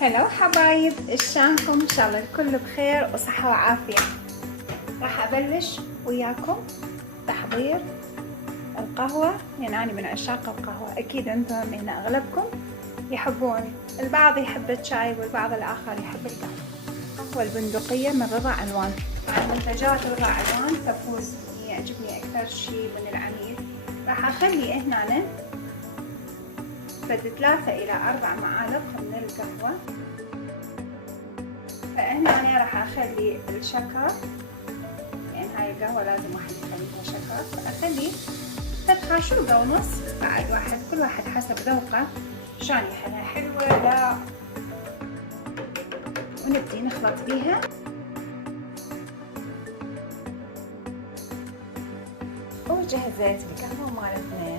هلا حبايب، شلونكم؟ ان شاء الله الكل بخير وصحة وعافية. راح ابلش وياكم تحضير القهوة، يعني أنا من عشاق القهوة، اكيد انتم هنا اغلبكم يحبون، البعض يحب الشاي والبعض الاخر يحب القهوة البندقية من رضا علوان. مع منتجات رضا علوان تفوز، يعجبني اكثر شيء من العميل. راح اخلي هنا بد 3 إلى 4 معالق من القهوة. فهنا أنا راح أخلي الشكر، يعني هاي القهوة لازم واحد يخليها شكر، فأخلي فتحة شوطة ونص، بعد كل واحد حسب ذوقه شان يحلها حلوة لا. ونبدي نخلط بيها. وجهزت القهوة مالتنا.